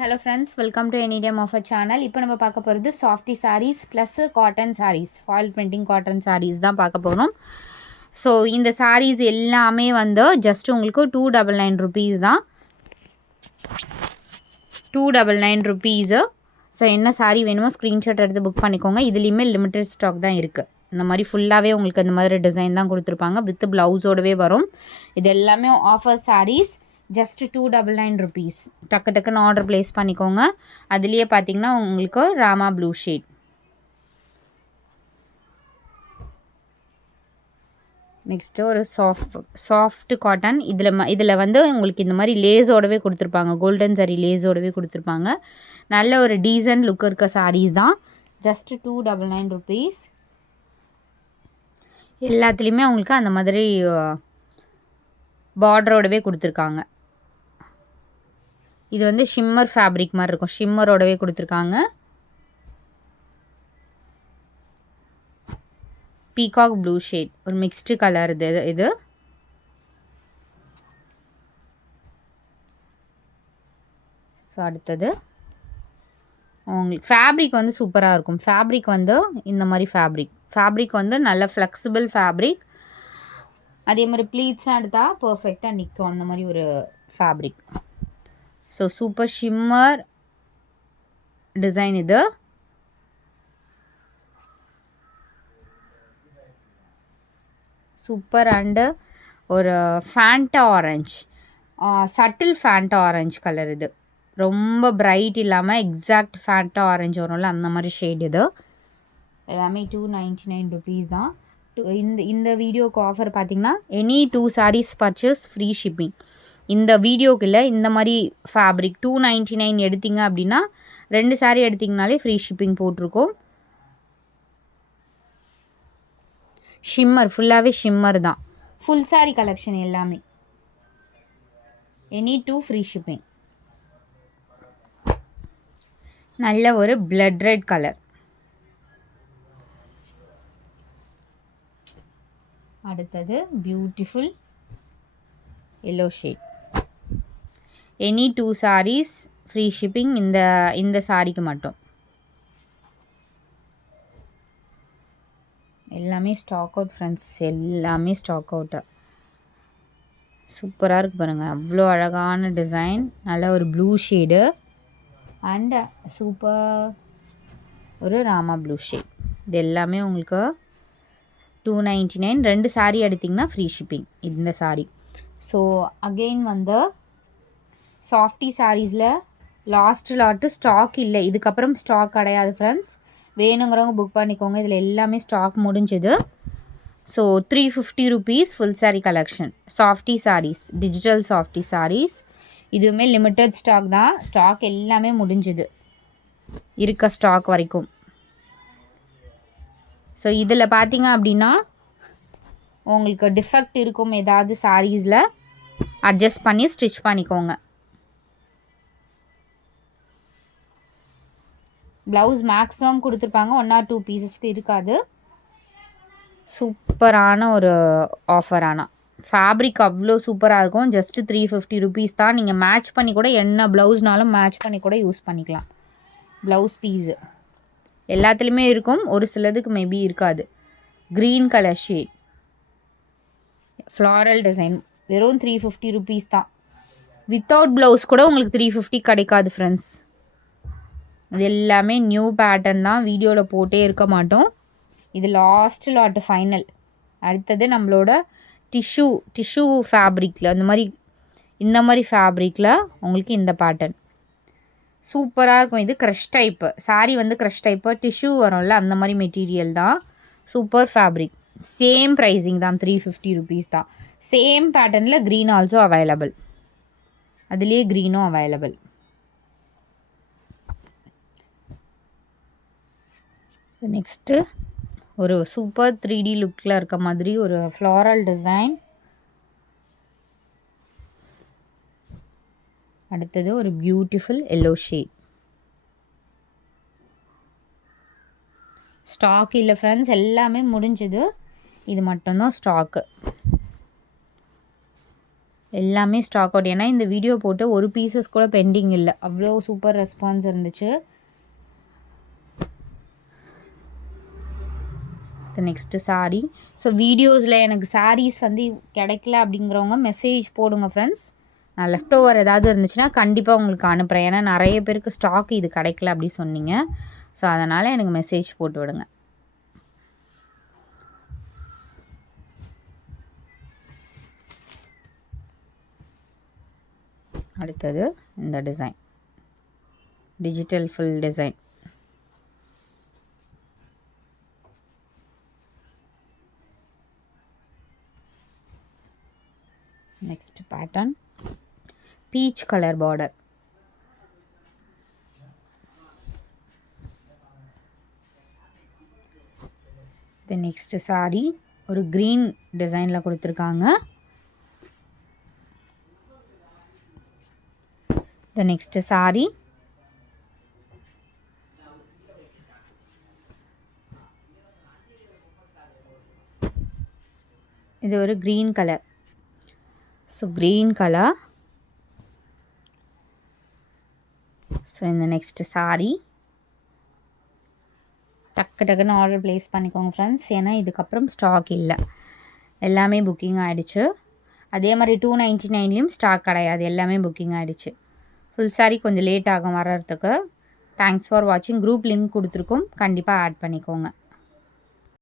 Hello friends, welcome to Anytime Offer channel. இப்போ நம்ம பார்க்க போகிறது softy sarees plus cotton sarees, foil printing cotton sarees தான் பார்க்க போகிறோம். ஸோ இந்த sarees எல்லாமே வந்து ஜஸ்ட் உங்களுக்கு 299 rupees தான். 299 rupees. ஸோ என்ன saree வேணுமோ ஸ்க்ரீன்ஷாட் எடுத்து புக் பண்ணிக்கோங்க. இதுலேயுமே லிமிட்டட் ஸ்டாக் தான் இருக்குது. இந்த மாதிரி ஃபுல்லாகவே உங்களுக்கு இந்த மாதிரி டிசைன் தான் கொடுத்துருப்பாங்க. வித் ப்ளவுஸோடவே வரும். இது எல்லாமே ஆஃபர் sarees. Just 299 rupees. டக்கு டக்குன்னு ஆர்டர் ப்ளேஸ் பண்ணிக்கோங்க. அதுலேயே பார்த்தீங்கன்னா உங்களுக்கு ராமா ப்ளூ ஷேட். நெக்ஸ்ட்டு ஒரு சாஃப்ட் காட்டன். இதில் வந்து உங்களுக்கு இந்த மாதிரி லேஸோடவே கொடுத்துருப்பாங்க. கோல்டன் சரி லேஸோடவே கொடுத்துருப்பாங்க. நல்ல ஒரு டீசன்ட் லுக் இருக்க சாரீஸ் தான். Just 299 rupees. எல்லாத்துலேயுமே உங்களுக்கு அந்த மாதிரி பார்டரோடவே கொடுத்துருக்காங்க. இது வந்து ஷிம்மர் ஃபேப்ரிக் மாதிரி இருக்கும். ஷிம்மரோடவே கொடுத்துருக்காங்க. பீகாக் ப்ளூ ஷேட், ஒரு மிக்ஸ்டு கலர் இது. ஸோ அடுத்தது உங்களுக்கு ஃபேப்ரிக் வந்து சூப்பராக இருக்கும். ஃபேப்ரிக் வந்து இந்த மாதிரி ஃபேப்ரிக் வந்து நல்ல ஃப்ளெக்சிபிள் ஃபேப்ரிக். அதே மாதிரி ப்ளீட்ஸ்லாம் எடுத்தால் பர்ஃபெக்டாக நிற்கும். அந்த மாதிரி ஒரு fabric. So super shimmer design இது. சூப்பர் அண்டு ஒரு Fanta orange, subtle Fanta orange colour இது. ரொம்ப பிரைட் இல்லாமல் எக்ஸாக்ட் ஃபேண்டா ஆரஞ்ச் வரும்ல அந்த மாதிரி ஷேட் இது. எல்லாமே 299 rupees தான். இந்த வீடியோக்கு ஆஃபர் பார்த்தீங்கன்னா any 2 sarees purchase free shipping. இந்த வீடியோக்கு இல்லை, இந்த மாதிரி ஃபேப்ரிக் 299 எடுத்தீங்க அப்படின்னா 2 saree எடுத்திங்கனாலே ஃப்ரீ ஷிப்பிங் போட்டிருக்கோம். ஷிம்மர், ஃபுல்லாகவே ஷிம்மர் தான். ஃபுல் saree கலெக்ஷன் எல்லாமே. Any 2 free shipping. நல்ல ஒரு பிளட் ரெட் கலர். அடுத்தது beautiful yellow shade. Any 2 sarees free shipping இந்த சாரிக்கு மட்டும். எல்லாமே ஸ்டாக் அவுட் ஃப்ரெண்ட்ஸ், எல்லாமே ஸ்டாக் அவுட்டு. சூப்பராக இருக்குது பாருங்கள். அவ்வளோ அழகான டிசைன். நல்ல ஒரு ப்ளூ ஷேடு அண்ட் சூப்பர் ஒரு ராமா ப்ளூ ஷேட். இது எல்லாமே உங்களுக்கு 299. 2 saree எடுத்திங்கன்னா ஃப்ரீ ஷிப்பிங் இந்த saree. ஸோ அகெயின் வந்து சாஃப்டி சாரீஸில் லாஸ்ட் லாட்டு ஸ்டாக் இல்லை. இதுக்கப்புறம் ஸ்டாக் கிடையாது ஃப்ரெண்ட்ஸ். வேணுங்கிறவங்க புக் பண்ணிக்கோங்க. இதில் எல்லாமே ஸ்டாக் முடிஞ்சுது. So 350 rupees full saree collection. Softy sarees, digital softy sarees. இதுவுமே லிமிட்டட் ஸ்டாக் தான். ஸ்டாக் எல்லாமே முடிஞ்சுது இருக்க ஸ்டாக் வரைக்கும். ஸோ இதில் பார்த்தீங்க அப்படின்னா உங்களுக்கு டிஃபெக்ட் இருக்கும். ஏதாவது சாரீஸில் அட்ஜஸ்ட் பண்ணி ஸ்டிச் பண்ணிக்கோங்க. ப்ளவுஸ் மேக்ஸிமம் கொடுத்துருப்பாங்க, 1 or 2 பீசஸ்க்கு இருக்காது. சூப்பரான ஒரு ஆஃபர். ஆனால் ஃபேப்ரிக் அவ்வளோ சூப்பராக இருக்கும். ஜஸ்ட் 350 rupees தான். நீங்கள் மேட்ச் பண்ணி கூட என்ன ப்ளவுஸ்னாலும் மேட்ச் பண்ணி கூட யூஸ் பண்ணிக்கலாம். ப்ளவுஸ் பீஸு எல்லாத்துலேயுமே இருக்கும், ஒரு சிலதுக்கு மேபி இருக்காது. Green colour shade, floral design. வெறும் 350 rupees தான். வித்தவுட் ப்ளவுஸ் கூட உங்களுக்கு 350 கிடைக்காது ஃப்ரெண்ட்ஸ். இது எல்லாமே நியூ பேட்டர்ன் தான். வீடியோவில் போட்டே இருக்க மாட்டோம். இது லாஸ்ட் லாட் ஃபைனல். அடுத்தது நம்மளோட டிஷ்யூ ஃபேப்ரிக்கில் இந்த மாதிரி ஃபேப்ரிக்கில் உங்களுக்கு இந்த பேட்டர்ன் சூப்பராக இருக்கும். இது க்ரஷ் டைப்பு சாரீ வந்து க்ரஷ் டைப்பு டிஷ்யூ வரும்ல அந்த மாதிரி மெட்டீரியல் தான். Super fabric. சேம் ப்ரைஸிங் தான், 350 rupees தான். சேம் பேட்டர்னில் க்ரீன் ஆல்சோ அவைலபிள். அதுலேயே க்ரீனும் அவைலபிள். நெக்ஸ்ட்டு ஒரு சூப்பர் 3D லுக்கில் இருக்க மாதிரி ஒரு ஃப்ளாரல் டிசைன். அடுத்தது ஒரு பியூட்டிஃபுல் எல்லோ ஷேட். ஸ்டாக் இல்லை ஃப்ரெண்ட்ஸ், எல்லாமே முடிஞ்சது. இது மட்டும்தான் ஸ்டாக்கு. எல்லாமே ஸ்டாக் அவுட். ஏன்னா இந்த வீடியோ போட்டு ஒரு பீசஸ் கூட பெண்டிங் இல்லை, அவ்வளோ சூப்பர் ரெஸ்பான்ஸ் இருந்துச்சு. நெக்ஸ்ட்டு சாரீ. ஸோ வீடியோஸில் எனக்கு சாரீஸ் வந்து கிடைக்கல அப்படிங்கிறவங்க மெசேஜ் போடுங்க ஃப்ரெண்ட்ஸ். நான் லெஃப்ட் ஓவர் ஏதாவது இருந்துச்சுன்னா கண்டிப்பாக உங்களுக்கு அனுப்புகிறேன். ஏன்னா நிறைய பேருக்கு ஸ்டாக் இது கிடைக்கல அப்படி சொன்னீங்க. ஸோ அதனால் எனக்கு மெசேஜ் போட்டு விடுங்க. அடுத்தது இந்த design, digital full design. Next pattern peach colour border. Next sorry ஒரு க்ரீன் டிசைனில் கொடுத்துருக்காங்க. நெக்ஸ்ட் சாரி இது ஒரு green colour. So green colour. So இந்த நெக்ஸ்ட் சாரி டக்குன்னு ஆர்டர் ப்ளேஸ் பண்ணிக்கோங்க ஃப்ரெண்ட்ஸ். ஏன்னா இதுக்கப்புறம் ஸ்டாக் இல்லை, எல்லாமே புக்கிங் ஆகிடுச்சு. அதே மாதிரி 299லேயும் ஸ்டாக் கிடையாது, எல்லாமே புக்கிங் ஆகிடுச்சு. ஃபுல் சாரி கொஞ்சம் லேட் ஆகும் வர்றதுக்கு. தேங்க்ஸ் ஃபார் வாட்சிங். குரூப் லிங்க் கொடுத்துருக்கோம், கண்டிப்பாக ஆட் பண்ணிக்கோங்க.